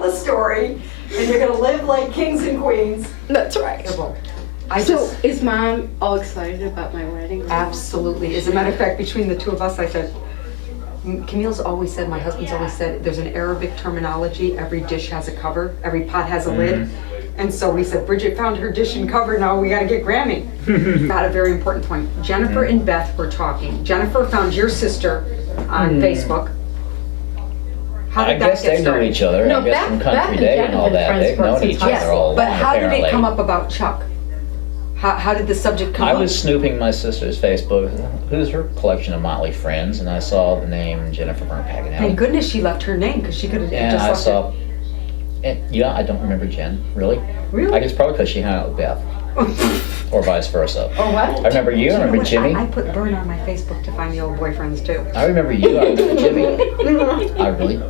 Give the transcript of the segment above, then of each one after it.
tell the story, and you're gonna live like kings and queens. That's right. So is Mom all excited about my wedding? Absolutely. As a matter of fact, between the two of us, I said, Camille's always said, my husband's always said, there's an Arabic terminology, every dish has a cover, every pot has a lid. And so we said, Bridget found her dish and cover, now we gotta get Grammy. Got a very important point. Jennifer and Beth were talking. Jennifer found your sister on Facebook. How I did that guess get they know started? each other. No, I guess Beth- from Beth Country and Day Jen and have all been that. friends They've for known since each high other school. all But along, how did apparently. it come up about Chuck? How did the subject come I up? was snooping my sister's Facebook. Who's her collection of Motley friends? And I saw the name Jennifer Burnt Thank Paganelli. goodness she left her name, because she could have And just I left saw, and yeah, I don't remember Jen, really. Really? I guess probably because she hung out with Beth, or vice versa. Oh, what? I remember you, I You know remember what? Jimmy. I put Burn on my Facebook to find the old boyfriends too. I remember you, I remember Jimmy. I really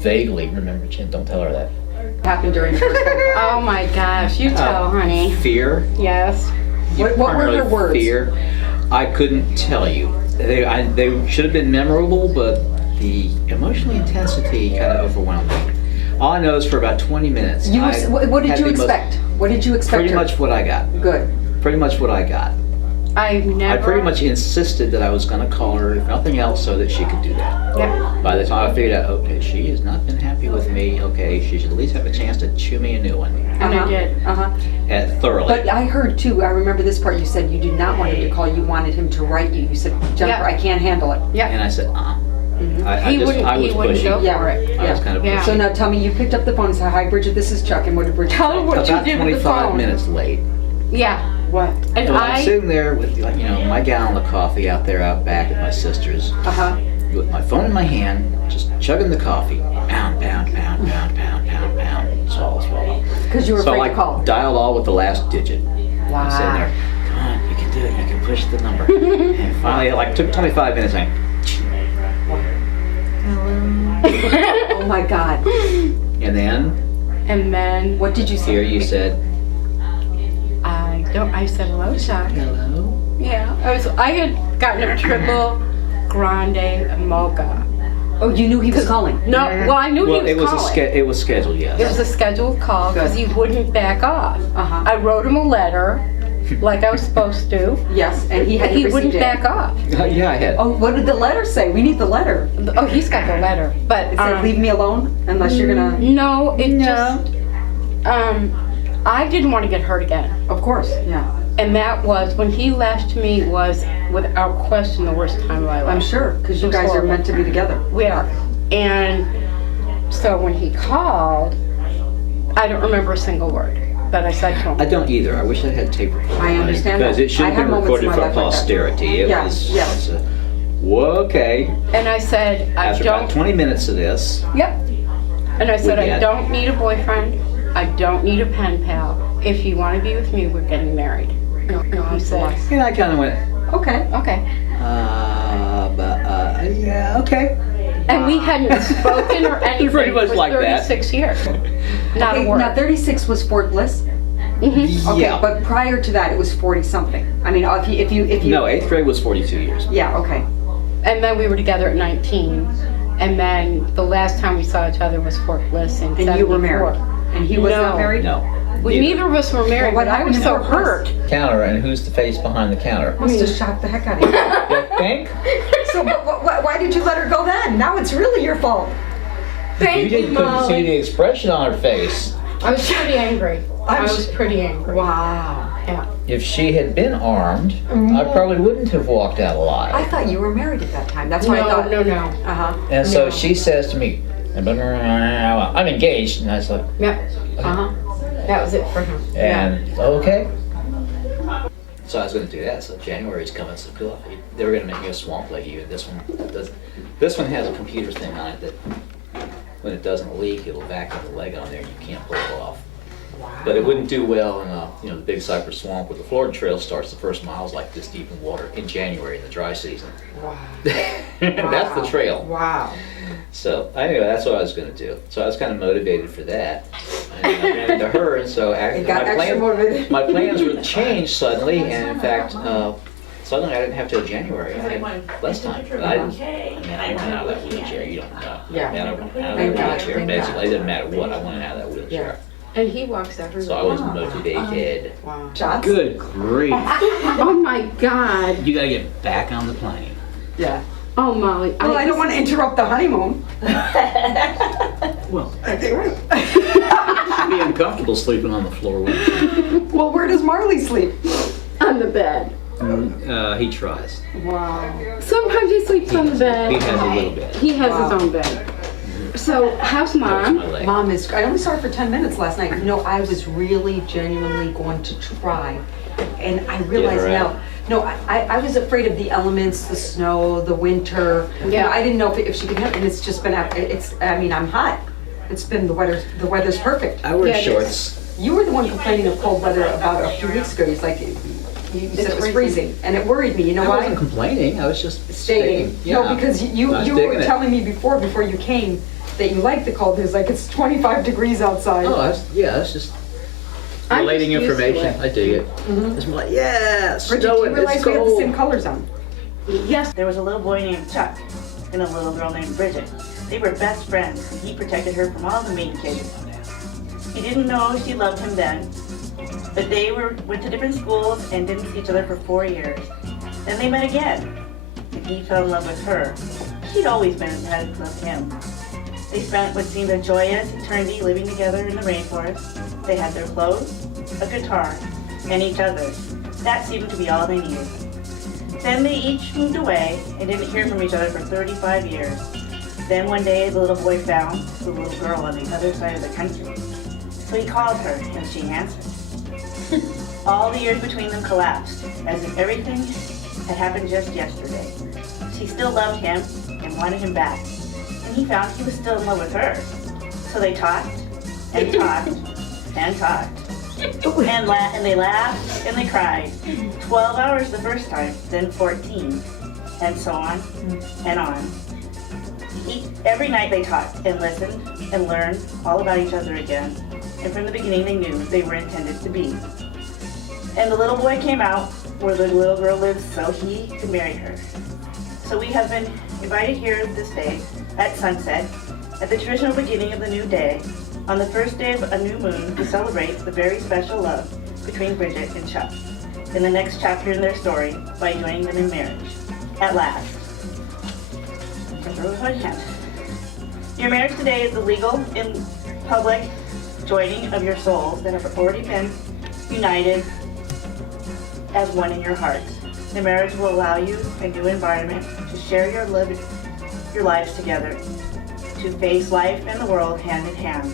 vaguely remember Jen. Don't tell her that. Happened during the first phone call. Oh my gosh, you tell, honey. Fear. Yes. What were Primarily her words? Fear. I couldn't tell you. They should have been memorable, but the emotional intensity kind of overwhelmed me. All I know is for about 20 minutes. You, I what did had you the most- expect? What did you expect? Pretty her- much what I got. Good. Pretty much what I got. I've never. I pretty much insisted that I was going to call her, if nothing else, so that she could do that. Yeah. By the time I figured out, okay, she has not been happy with me. Okay, she should at least have a chance to chew me a new one, And I did. thoroughly. But I heard too, I remember this part, you said you did not want him to call, you wanted him to write you. You said, Jennifer, Yeah. I can't handle it. Yeah. And I said, He wouldn't. I He was wouldn't pushy. go Yeah. for it. I was kind of Yeah. pushy. So now tell me, you picked up the phone and said, hi Bridget, this is Chuck, and what did Bridget Tell say? her what you About did with the 25 phone. minutes late. Yeah. What? And So I'm I. sitting there with, like, my gallon of coffee out there out back at my sister's, Uh-huh. with my phone in my hand, just chugging the coffee. Pound, pound, pound, pound, pound, pound, pound. Swallow, swallow. Because you were So afraid I to call. dialed all with the last digit. I'm sitting there, come on, you can do it, you can push the number. And finally, it like took 25 minutes. I, Oh my God. and then And then What did you say? here you said, I said hello, Chuck. hello. Yeah. I had gotten a triple grande mocha. Oh, you knew he was calling? No, well, I knew Well, he it was was calling. it was scheduled, yes. It was a scheduled call because he wouldn't back off. Uh-huh. I wrote him a letter, like I was supposed to. Yes, and he But hadn't he wouldn't received it. back off. Yeah, I had. Oh, what did the letter say? We need the letter. Oh, he's got the letter, but It said, leave me alone unless you're gonna... no, it just I didn't want to get hurt again, Of course, yeah. and that was when he left me was without question the worst time of my life. I'm sure, because you It was guys are horrible. meant to be together. We are, and so when he called, I don't remember a single word that I said to him. I don't either. I wish I had tape recording. I understand Because that. it should I have have been moments in recorded my for life like that. posterity. It Yeah, was, yeah. it's a, well, okay. And I said, I After about don't. 20 minutes of this, Yep. And I said, We I get- don't need a boyfriend. I don't need a pen pal. If you want to be with me, we're getting married. And he said, and I kind of went, Okay. okay. yeah, okay. And we hadn't spoken or anything Pretty much for like that. 36 years. Not Okay, a word. now 36 was Fort Bliss. Mhm. Okay, Yeah. but prior to that, it was 40 something. I mean, if you No, 8th grade was 42 years. Yeah, okay. And then we were together at 19. And then the last time we saw each other was Fort Bliss in And 74. you were married. And he was not No. married? No. Well, neither of us were married, Well, what but I happened was in so Fort Bliss? hurt. Counter, and who's the face behind the counter? Must have shocked the heck out of you. You think? So why did you let her go then? Now it's really your fault. Thank You didn't couldn't see Molly. the expression on her face. I was pretty angry. I was pretty angry. Wow. Yeah. If she had been armed, I probably wouldn't have walked out I alive. thought you were married at that time. That's why I No, thought. no, no. Uh-huh. And so No. she says to me, I'm engaged. And I was like, Yeah. Uh-huh. That was it for him. and okay. So I was going to do that. So January's coming, so cool. They were going to make me a swamp lady. And this one does. This one has a computer thing on it that when it doesn't leak, it'll vacuum the leg on there. You can't pull it off. But it wouldn't do well in the Big Cypress Swamp where the Florida Trail starts. The first mile's like this deep in water in January in the dry season. Wow. That's the trail. Wow. So anyway, that's what I was going to do. So I was kind of motivated for that. And I ran into her, and so It got extra motivated. my plans were changed suddenly. And in fact, Suddenly I didn't have till January, I had less time, but I didn't, Okay. man, I wanted out of that wheelchair, you don't know. Yeah. Man, I wanted out of Thank that God, wheelchair, thank basically, God. it didn't matter what, I wanted out of that wheelchair. And he walks everywhere. So I was motivated. Wow. Shots? Good grief, Oh my God. you gotta get back on the plane. Yeah. Oh Molly. Well, I don't want to interrupt the honeymoon. Well, That's right. I'd be uncomfortable sleeping on the floor with him. Well, where does Marley sleep? On the bed. He tries. Wow. Sometimes he sleeps on the He bed. has a little bit. He has Wow. his own bed. So how's That was mom? my leg. Mom is, I only saw her for 10 minutes last night. You know, I was really genuinely going to try. And I realize her now, out. no, I was afraid of the elements, the snow, the winter. You know, Yeah. I didn't know if she could handle, and it's just been, I mean, I'm hot. It's been, the weather's perfect. I wear Yeah, it is. shorts. You were the one complaining of cold weather about a few weeks ago. He's like, you said it was freezing. And it worried me, you know I why? wasn't complaining, I was just Stating. stating. No, because you I was were digging it. telling me before you came that you liked the cold. It was like, it's 25 degrees outside. Oh, that's just I'm relating just used to information. it. I dig it. It's more like, yeah, Bridget, do you snowing, realize it's we have the same cold. colors on? Yes. There was a little boy named Chuck and a little girl named Bridget. They were best friends. He protected her from all the mean kids. He didn't know she loved him then, but they went to different schools and didn't see each other for 4 years. Then they met again, and he fell in love with her. She'd always had loved him. They spent what seemed a joyous eternity living together in the rainforest. They had their clothes, a guitar, and each other. That seemed to be all they needed. Then they each moved away and didn't hear from each other for 35 years. Then one day the little boy found the little girl on the other side of the country. So he called her and she answered. All the years between them collapsed, as if everything had happened just yesterday. She still loved him and wanted him back. And he found he was still in love with her. So they talked and talked and talked. And they laughed and they cried. 12 hours the first time, then 14, and so on and on. Every night they talked and listened and learned all about each other again. And from the beginning they knew they were intended to be. And the little boy came out where the little girl lives so he could marry her. So we have been invited here this day at sunset, at the traditional beginning of the new day, on the first day of a new moon, to celebrate the very special love between Bridget and Chuck in the next chapter in their story by joining them in marriage. At last. Your marriage today is the legal and public joining of your souls that have already been united as one in your hearts. The marriage will allow you a new environment to share your lives together, to face life and the world hand in hand.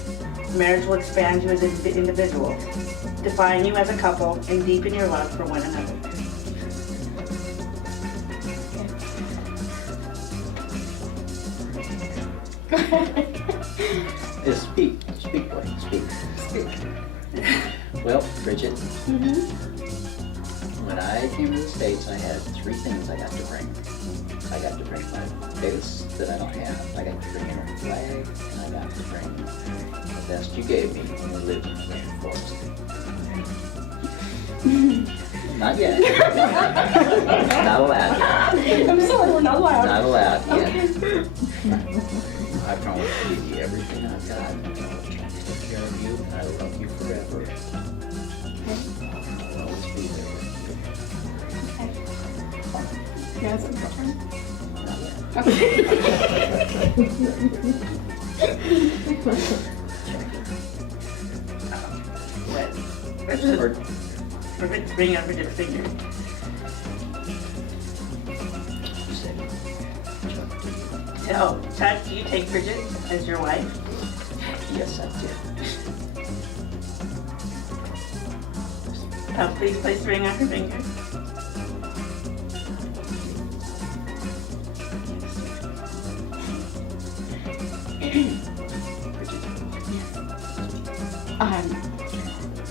Marriage will expand you as individuals, define you as a couple, and deepen your love for one another. Speak, boy, speak. Well, Bridget, when I came to the States, I had 3 things I got to bring. I got to bring my face that I don't have, I got to bring in a flag, and I got to bring the best you gave me when we lived in the rainforest. Not yet. Not allowed yet. I'm sorry, we're not allowed. Not allowed yet. I promise to give you everything I've got. I will take care of you, and I love you forever. I'll always be there with you. Yes, I'm sorry. Not yet. Or- Bring up Bridget's finger. you said, Chuck, do you? Oh, Chuck, do you take Bridget as your wife? Yes, I did. Please place the ring on her finger.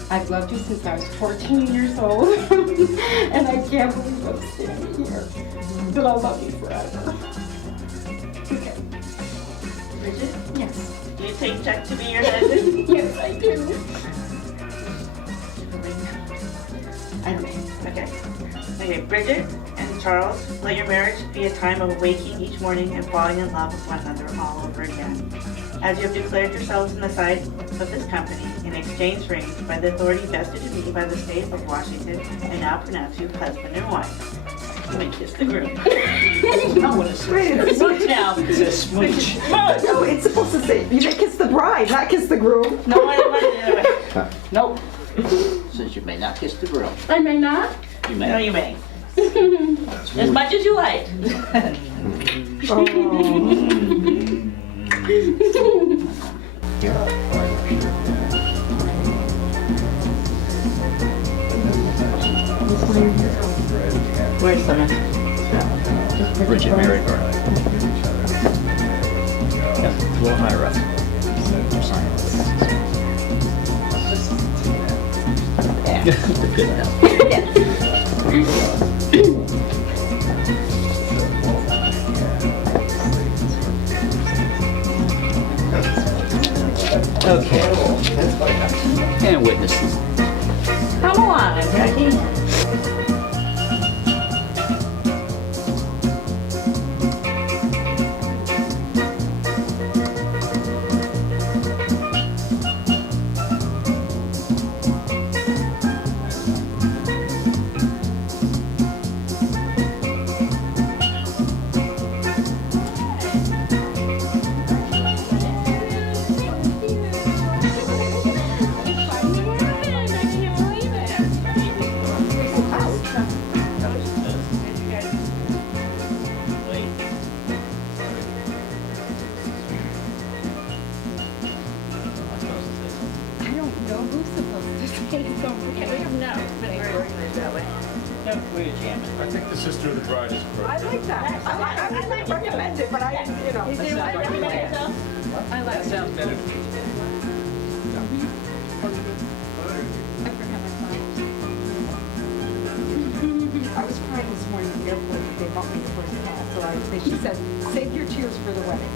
I've loved you since I was 14 years old, and I can't believe I'm standing here. But I'll love you forever. Okay. Bridget, Yes. do you take Chuck to be your husband? Yes, I do. I don't know. Okay. Okay, Bridget, Charles, let your marriage be a time of waking each morning and falling in love with one another all over again. As you have declared yourselves in the sight of this company and exchanged rings by the authority vested in me by the state of Washington, I now pronounce you husband and wife. You may kiss the groom. Not what it says. Smooch now. It says smooch. No, it's supposed to say, you may kiss the bride, not kiss the groom. No, I don't want it the other way. Nope. Says you may not kiss the groom. I may not. You No, may. you may. As much as you like. Where's the next? Bridget married her. Yeah, a little higher up. Yeah. Good enough. Okay. And witnesses. Come along, Jackie. I don't know who's supposed to say something. I don't know. No, we're jamming. I think the sister of the bride is correct. I like that. I was gonna recommend it, but I, you know. I like That sounds better. I was crying this morning at the airport that they bought me the first class, so she said, save your tears for the wedding.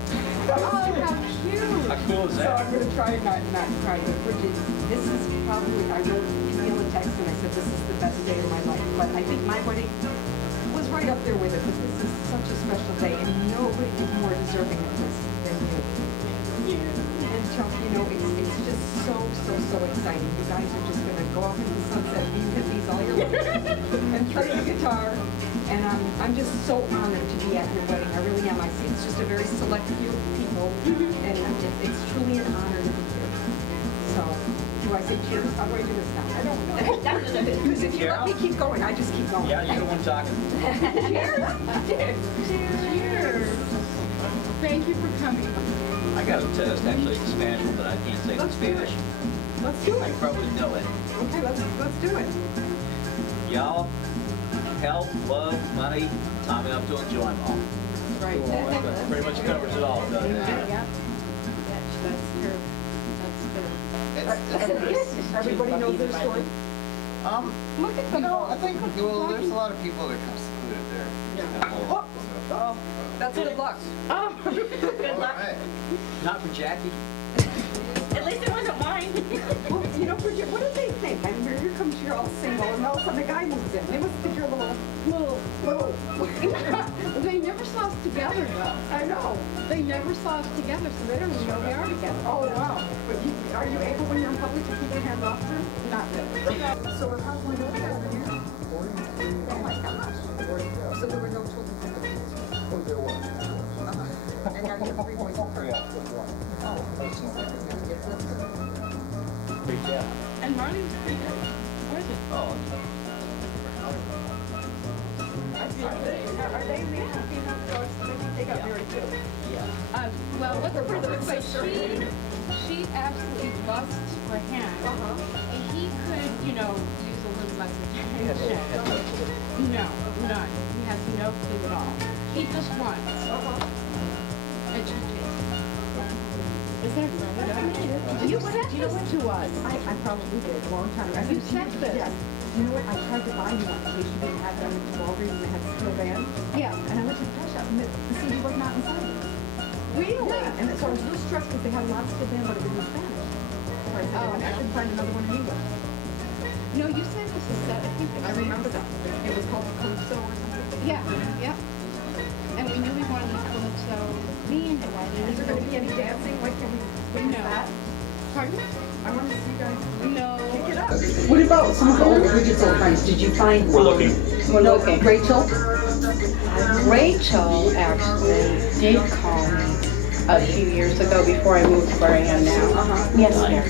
Oh, how cute. How cool is So that? I'm gonna try not cry, but Bridget, this is probably, I wrote Camille a text and I said, this is the best day of my life, but I think my wedding was right up there with it, because this is such a special day, and nobody is more deserving of this than you. And Chuck, you know, it's just so exciting. You guys are just gonna go off into the sunset, be hippies all your life, and play the guitar. And I'm just so honored to be at your wedding. I really am. I see it's just a very select few people, and it's truly an honor to be here. So, do I say cheers? How do I do this now? I don't know. Because if you let me keep going, I just keep going. Yeah, you're the one talking. Cheers. Cheers. Thank you for coming. I got a test, actually, it's Spanish, but I can't say it in Let's do it. Spanish. Let's do I it. probably know it. Okay, let's do it. Y'all, health, love, money, time enough to enjoy them all. Right. That pretty much covers it all, doesn't it? Yeah. That's true. That's true. Everybody knows their story. Look at You them know, all. I think, well, there's a lot of people that are kind of secluded there. Oh, oh, that's good luck. Oh, Good luck. Alright. Not for Jackie. At least it wasn't mine. Well, you know, Bridget, what did they think? I mean, here comes you're all single, and all of a sudden the guy moves in. They must think you're a little. They never saw us together though. I know. They never saw us together, so they don't even know we are together. Oh, wow. But are you able when you're in public to keep your hands off them? Not really. So how's my daughter over here? Oh my gosh. So there were no children from the kids? Oh, there was. And now you have 3 boys and 3 girls. Oh, Great job. And Marley's pretty good. Where's it? Oh, Are they male or female dogs? They got married too. yeah. Well, what's her brother? But she absolutely busts for him. And he could, you know, use a little less attention. No, none. He has no clue at all. He just wants education. Is that right? You sent this to us. I probably did a long time ago. You sent this. Yes. You know what? I tried to buy you one in case you didn't have them at Walgreens and they had steel band. Yeah. And I went to the cash shop and the CD was not inside it. Really? Yeah. And so I was a little stressed because they had a lot of steel band, but it was in Spanish. So I said, Oh. I couldn't find another one in English. No, you sent us a set. I think I remember that. It was called Calypso or something. Yeah, yeah. And we knew we wanted to film, so me and him. Is there gonna be any dancing? Like, can we witness that? Pardon? I want to see you guys. No. Pick it up. What about some of the old Bridget's old friends? Did you find? We're looking. Rachel? Rachel actually did call me a few years ago before I moved where I am now. Yes, dear.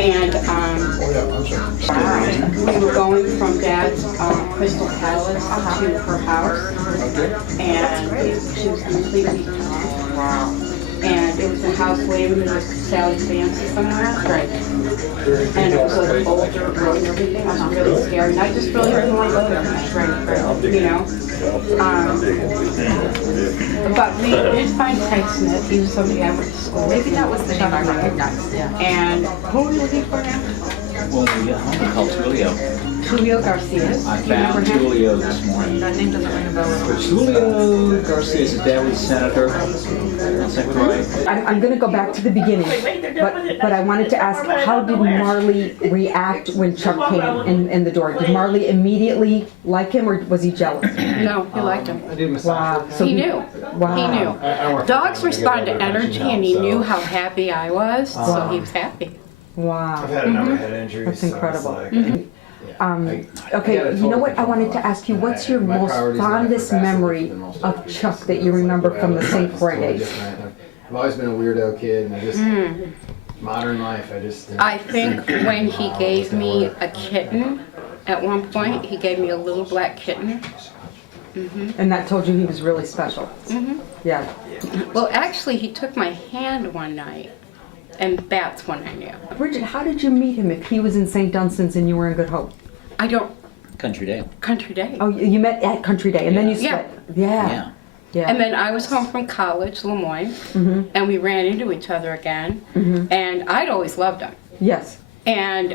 And we were going from Dad's Crystal Palace to her house, and she was completely drunk. Wow. And it was a house waiting with Sally's fancy somewhere. Right. And it was an older girl and everything. It was really scary. And I just really didn't want to go there. Right. You know. But we did find Ty Smith. He was somebody I went to school with. Maybe that was the name I recognized, yeah. And who are we looking for now? Well, we got home called Tulio. Julio Garcia. I Do you found remember him? Tulio this morning. That name doesn't ring a bell. Julio Garcia, his dad was senator. Is that right? I'm gonna go back to the beginning, but I wanted to ask, how did Marley react when Chuck came in the door? Did Marley immediately like him, or was he jealous? No, he liked him. I did massage. Wow. So He knew. Wow. He knew. Dogs respond to energy, and he knew how happy I was, so he was happy. Wow. I've had a number of head injuries. That's so it's incredible. like, Okay, you know what? I wanted to ask you, what's your most fondest memory of Chuck that you remember from the St. Croix days? I've always been a weirdo kid, and I just modern life. I think when he gave me a kitten, at one point, he gave me a little black kitten. And that told you he was really special? Yeah. Well, actually, he took my hand one night, and that's when I knew. Bridget, how did you meet him if he was in St. Dunstan's and you were in Good Hope? I don't, Country Day. Country Day. Oh, you met at Country Day and then you Yeah. split? Yeah. Yeah. And then I was home from college, Lemoyne, and we ran into each other again, and I'd always loved him. Yes. And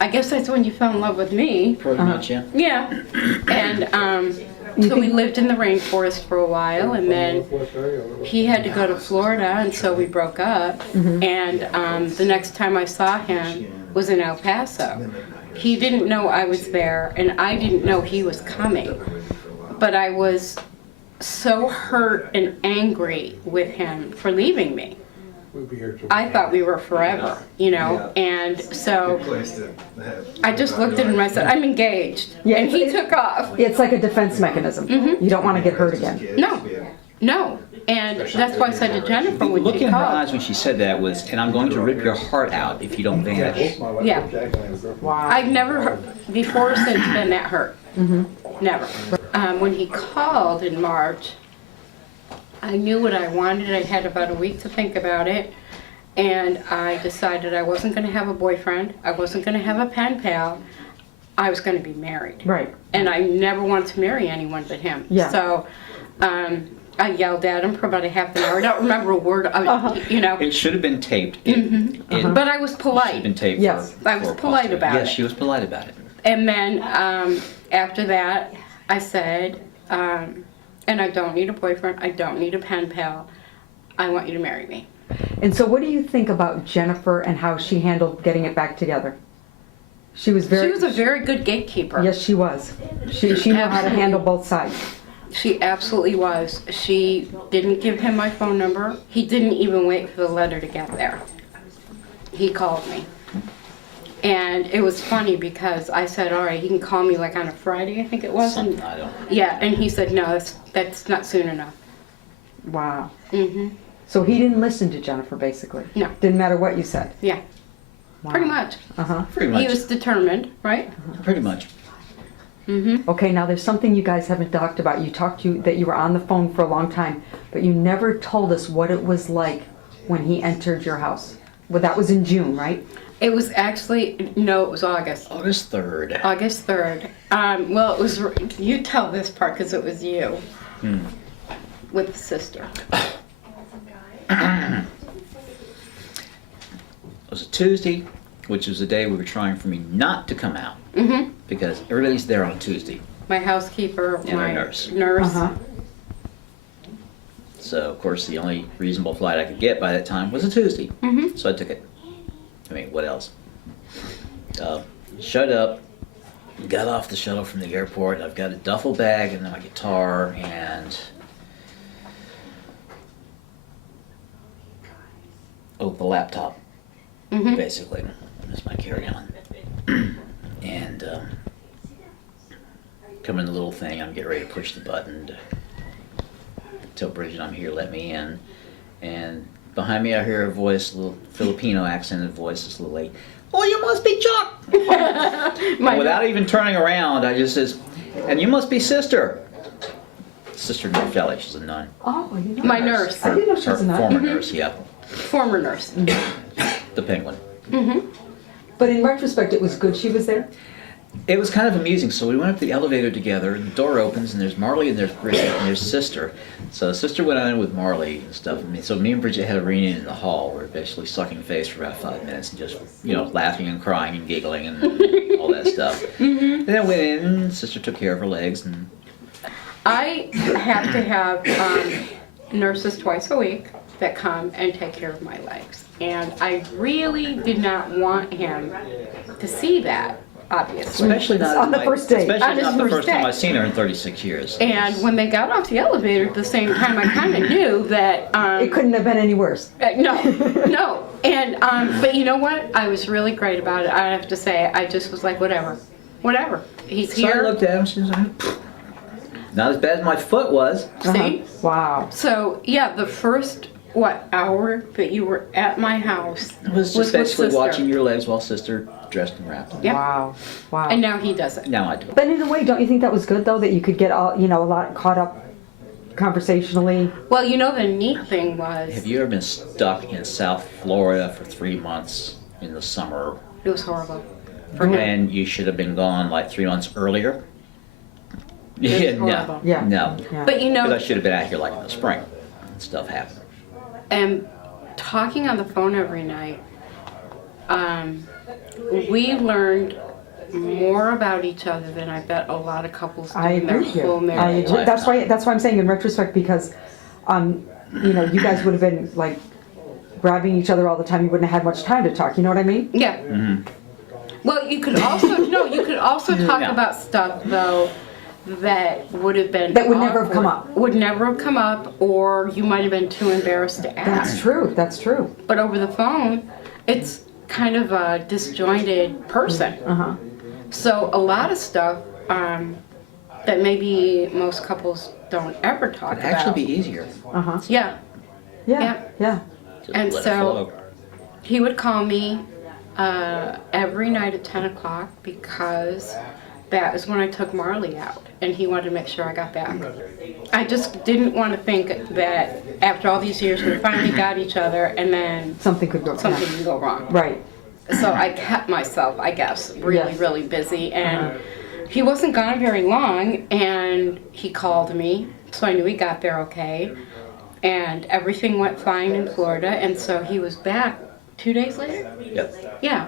I guess that's when you fell in love with me. Pretty much, yeah. Yeah. And so we lived in the rainforest for a while, and then he had to go to Florida, and so we broke up. And the next time I saw him was in El Paso. He didn't know I was there, and I didn't know he was coming. But I was so hurt and angry with him for leaving me. I thought we were forever, you know, and so I just looked at him and I said, I'm engaged, Yeah, and he took off. It's like a defense mechanism. You don't want to get hurt again. No, and that's why I said to Jennifer when Look she in her called. eyes when she said that was, and I'm going to rip your heart out if you don't vanish. Yeah, I've never before or since been that hurt. Never. When he called in March, I knew what I wanted. I had about a week to think about it, and I decided I wasn't going to have a boyfriend. I wasn't going to have a pen pal. I was going to be married. Right. And I never wanted to marry anyone but him. Yeah. So I yelled at him for about a half an hour. I don't remember a word of it, you know. It should have been taped. It But I was should have polite. been taped. Yes. I was polite about Yes, it. she was polite about it. And then after that, I said, and I don't need a boyfriend. I don't need a pen pal. I want you to marry me. And so what do you think about Jennifer and how she handled getting it back together? She was very... She was a very good gatekeeper. Yes, she was. She knew how to handle both sides. She absolutely was. She didn't give him my phone number. He didn't even wait for the letter to get there. He called me. And it was funny because I said, all right, he can call me like on a Friday, I think it was. Something, I don't. Yeah, and he said, no, that's not soon enough. Wow. Mm-hmm. So he didn't listen to Jennifer, basically? No. Didn't matter what you said? Yeah, Wow. pretty much. Uh-huh. Pretty much. He was determined, right? Pretty much. Mm-hmm. Okay, now there's something you guys haven't talked about. You talked that you were on the phone for a long time, but you never told us what it was like when he entered your house. Well, that was in June, right? It was actually, no, it was August. August 3rd. August 3rd. Well, it was, you tell this part because it was you. With the sister. It was a Tuesday, which was the day we were trying for me not to come out. Mm-hmm. Because everybody's there on Tuesday. My housekeeper, And our my nurse. Uh-huh. So, of course, the only reasonable flight I could get by that time was a Tuesday. Mm-hmm. So I took it. I mean, what else? Showed up, got off the shuttle from the airport. I've got a duffel bag and my guitar and the laptop, basically. That's my carry-on. And come in the little thing. I'm getting ready to push the button to tell Bridget I'm here, let me in. And behind me I hear a voice, a little Filipino accented voice, this little lady. Oh, you must be Chuck! And without even turning around, I just says, and you must be Sister. Sister Norfelli, she's a nun. Oh, you know. My nurse, I didn't know she Her was a nun. former nurse, yeah. former nurse. The Penguin. But in retrospect, it was good she was there. It was kind of amusing. So we went up the elevator together, and the door opens, and there's Marley, and there's Bridget, and there's Sister. So Sister went on in with Marley and stuff. So me and Bridget had a reunion in the hall. We were basically sucking face for about 5 minutes and just, laughing and crying and giggling and all that stuff. And then went in, and Sister took care of her legs, and I have to have nurses twice a week that come and take care of my legs. And I really did not want him to see that, obviously. especially not On the first day. Especially On his not the first first time day. I've seen her in 36 years. And when they got off the elevator at the same time, I kind of knew that. It couldn't have been any worse. No, no. And, but you know what? I was really great about it. I have to say, I just was like, whatever. He's So I here. looked at him. She was like, "Pfft, not as bad as my foot was." See? Wow. So, yeah, the first, hour that you were at my house It was just with basically Sister. watching your legs while Sister dressed and wrapped. Yep. Wow. Wow. And now he does it. Now I do. But in a way, don't you think that was good though, that you could get all, a lot caught up conversationally? Well, the neat thing was, Have you ever been stuck in South Florida for 3 months in the summer it was horrible. For him. when you should have been gone like 3 months earlier? Yeah, no, horrible. Yeah. no. Yeah. But Because I should have been out here like in the spring. Stuff happened. and talking on the phone every night, we learned more about each other than I bet a lot of couples do I in their agree with whole you. I marriage. agree. That's why I'm saying in retrospect, because, you guys would have been like grabbing each other all the time. You wouldn't have had much time to talk. You know what I mean? Yeah. Well, you could also talk Yeah. about stuff though that would have been That would never have come awkward. up. Would never have come up, or you might have been too embarrassed to That's ask. true. That's true. But over the phone, it's kind of a disjointed person. Uh-huh. So a lot of stuff that maybe most couples don't ever talk It'd about. actually be easier. Uh-huh. Yeah. Yeah. Yeah. Just And let it so- flow. He would call me every night at 10 o'clock because that is when I took Marley out, and he wanted to make sure I got back. I just didn't want to think that after all these years we finally got each other and then Something could go. something can go wrong. Right. So I kept myself, I guess, really, Yes. really busy, and he wasn't gone very long, and he called me, so I knew he got there okay, and everything went fine in Florida, and so he was back 2 days later? Yep. Yeah.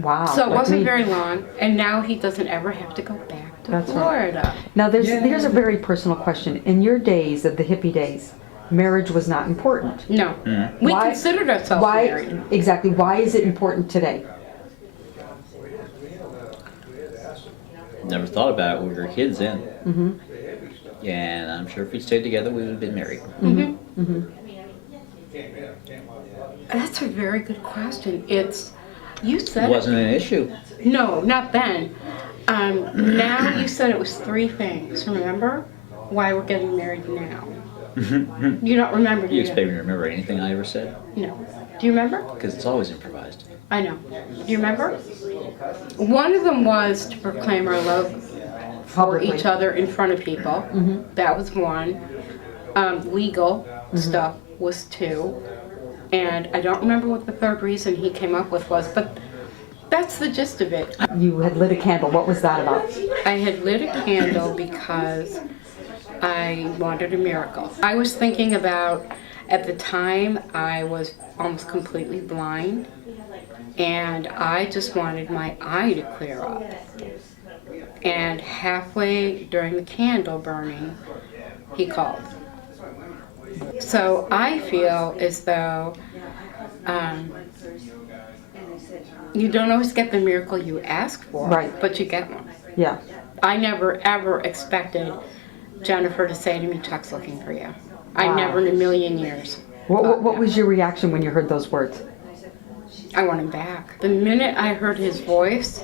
Wow. So it like wasn't me. very long, and now he doesn't ever have to go back to That's right. Florida. Now there's a very personal question. In your days of the hippie days, marriage was not important. No. We Why- considered ourselves Why married. exactly? Why is it important today? Never thought about it when we were kids then. And I'm sure if we'd stayed together, we would have been married. That's a very good question. You It said wasn't an issue. No, not then. Now you said it was 3 things, remember? Why we're getting married now. You don't remember, do You you? expect me to remember anything I ever said? No. Do you remember? Because it's always improvised. I know. Do you remember? One of them was to proclaim our love for Publicly. each other in front of people. That was one. Legal stuff was 2. And I don't remember what the third reason he came up with was, but that's the gist of it. You had lit a candle. What was that about? I had lit a candle because I wanted a miracle. I was thinking about, at the time, I was almost completely blind, and I just wanted my eye to clear up. And halfway during the candle burning, he called. So I feel as though you don't always get the miracle you ask for, Right. but you get one. Yeah. I never ever expected Jennifer to say to me, Chuck's looking for you. I Wow. never in a million years. What was your reaction when you heard those words? I want him back. The minute I heard his voice,